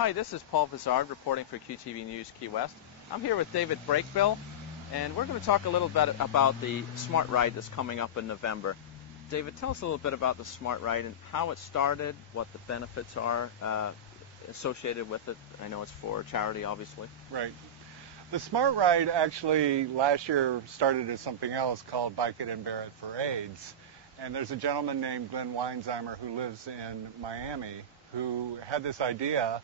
Hi, this is Paul Vizard reporting for QTV News Key West. I'm here with David Brakebill, and we're going to talk a little bit about the Smart Ride that's coming up in November. David, tell us a little bit about the Smart Ride and how it started, what the benefits are associated with it. I know it's for charity, obviously. Right. The Smart Ride actually last year started as something else called Bike It and Bear It for AIDS. And there's a gentleman named Glenn Weinzheimer who lives in Miami who had this idea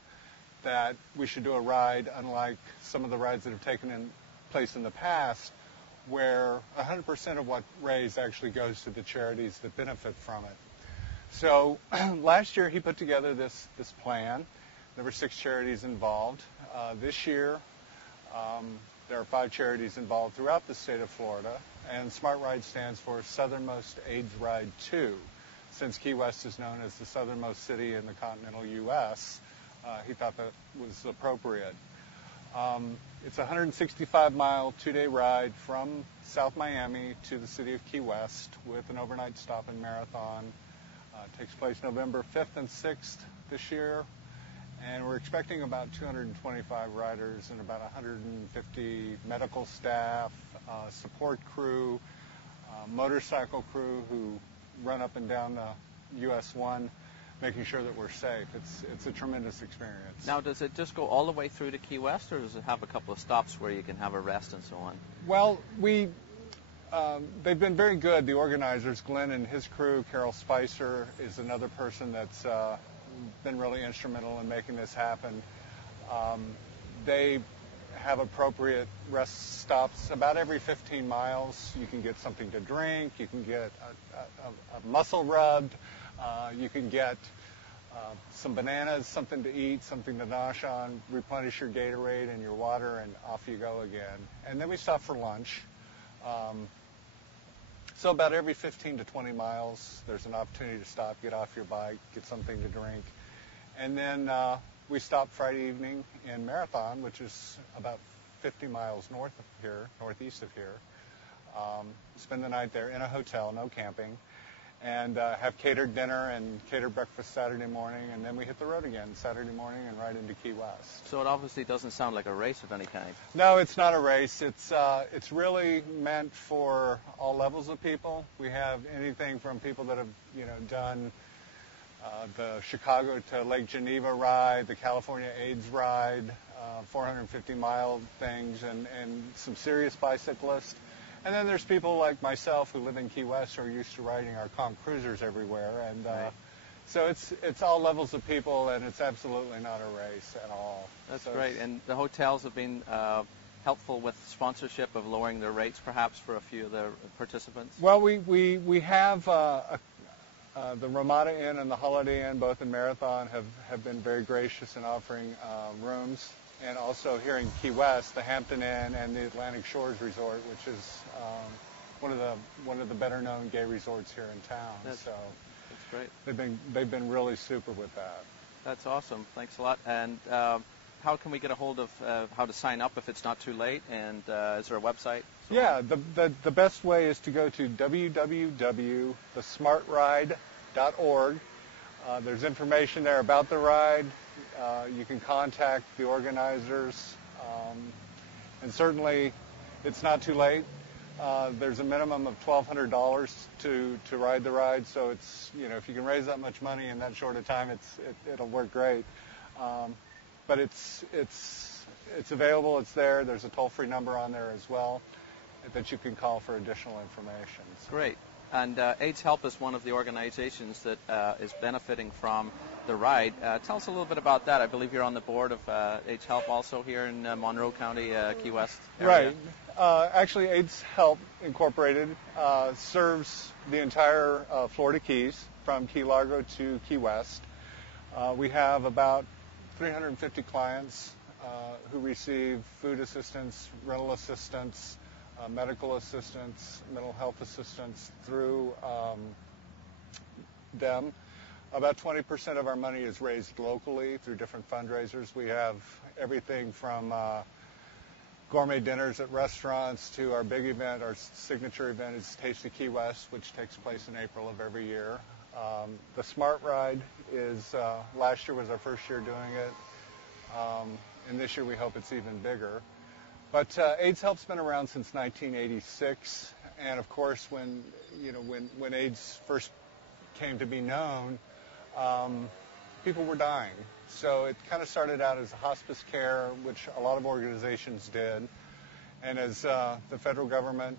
that we should do a ride unlike some of the rides that have taken place in the past, where 100% of what raised actually goes to the charities that benefit from it. So last year he put together this plan. There were 6 charities involved. This year there are 5 charities involved throughout the state of Florida, and Smart Ride stands for Southernmost AIDS Ride 2. Since Key West is known as the southernmost city in the continental U.S., he thought that was appropriate. It's a 165-mile, 2-day ride from South Miami to the city of Key West with an overnight stop in Marathon. It takes place November 5th and 6th this year, and we're expecting about 225 riders and about 150 medical staff, support crew, motorcycle crew who run up and down the US 1, making sure that we're safe. It's a tremendous experience. Now, does it just go all the way through to Key West, or does it have a couple of stops where you can have a rest and so on? Well, they've been very good, the organizers. Glenn and his crew, Carol Spicer is another person that's been really instrumental in making this happen. They have appropriate rest stops about every 15 miles. You can get something to drink, you can get a muscle rubbed, you can get some bananas, something to eat, something to nosh on, replenish your Gatorade and your water, and off you go again. And then we stop for lunch. So about every 15 to 20 miles, there's an opportunity to stop, get off your bike, get something to drink. And then we stop Friday evening in Marathon, which is about 50 miles northeast of here. Spend the night there in a hotel, no camping, and have catered dinner and catered breakfast Saturday morning, and then we hit the road again Saturday morning and right into Key West. So it obviously doesn't sound like a race of any kind. No, it's not a race. It's really meant for all levels of people. We have anything from people that have done the Chicago to Lake Geneva ride, the California AIDS ride, 450-mile things, and some serious bicyclists. And then there's people like myself who live in Key West who are used to riding our comp cruisers everywhere. And right. So it's all levels of people, and it's absolutely not a race at all. That's great. And the hotels have been helpful with sponsorship of lowering their rates, perhaps, for a few of the participants? Well, we have the Ramada Inn and the Holiday Inn, both in Marathon, have been very gracious in offering rooms. And also here in Key West, the Hampton Inn and the Atlantic Shores Resort, which is one of the better-known gay resorts here in town. That's great. They've been really super with that. That's awesome. Thanks a lot. And how can we get a hold of how to sign up if it's not too late? And is there a website? Yeah, the best way is to go to www.thesmartride.org. There's information there about the ride. You can contact the organizers, and certainly it's not too late. There's a minimum of $1,200 to ride the ride, so it's if you can raise that much money in that short a time, it'll work great. But it's available. It's there. There's a toll-free number on there as well that you can call for additional information. Great. And AIDS Help is one of the organizations that is benefiting from the ride. Tell us a little bit about that. I believe you're on the board of AIDS Help also here in Monroe County, Key West area. Right. Actually, AIDS Help Incorporated serves the entire Florida Keys from Key Largo to Key West. We have about 350 clients who receive food assistance, rental assistance, medical assistance, mental health assistance through them. About 20% of our money is raised locally through different fundraisers. We have everything from gourmet dinners at restaurants to our big event. Our signature event is Taste of Key West, which takes place in April of every year. The Smart Ride is, last year was our first year doing it. And this year we hope it's even bigger. But AIDS Help's been around since 1986, and of course, when AIDS first came to be known, people were dying. So it kind of started out as hospice care, which a lot of organizations did, and as the federal government,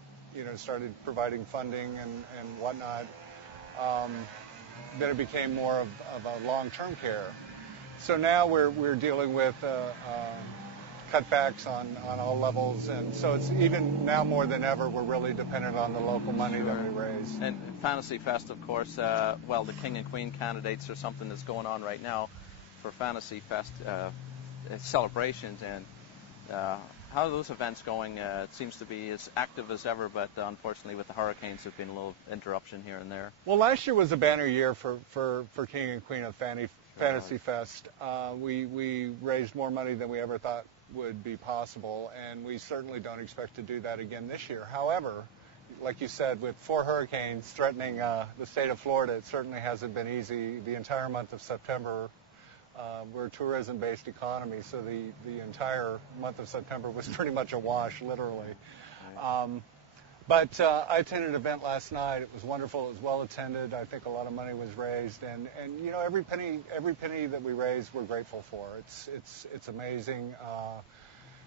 started providing funding and whatnot, then it became more of a long-term care. So now we're dealing with cutbacks on all levels, and so it's even now more than ever we're really dependent on the local money that we raise. And Fantasy Fest, of course, the King and Queen candidates are something that's going on right now for Fantasy Fest celebrations, and how are those events going? It seems to be as active as ever, but unfortunately with the hurricanes there's been a little interruption here and there. Well, last year was a banner year for King and Queen of Fantasy Fest. We raised more money than we ever thought would be possible, and we certainly don't expect to do that again this year. However, like you said, with 4 hurricanes threatening the state of Florida, it certainly hasn't been easy. The entire month of September, we're a tourism-based economy, so the entire month of September was pretty much a wash, literally. But I attended an event last night. It was wonderful. It was well attended. I think a lot of money was raised, and every penny that we raised, we're grateful for. It's amazing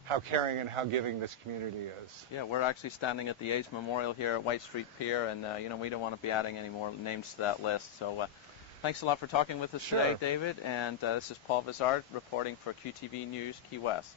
how caring and how giving this community is. Yeah, we're actually standing at the AIDS Memorial here at White Street Pier, and we don't want to be adding any more names to that list. So thanks a lot for talking with us today, David. And this is Paul Vizard reporting for QTV News Key West.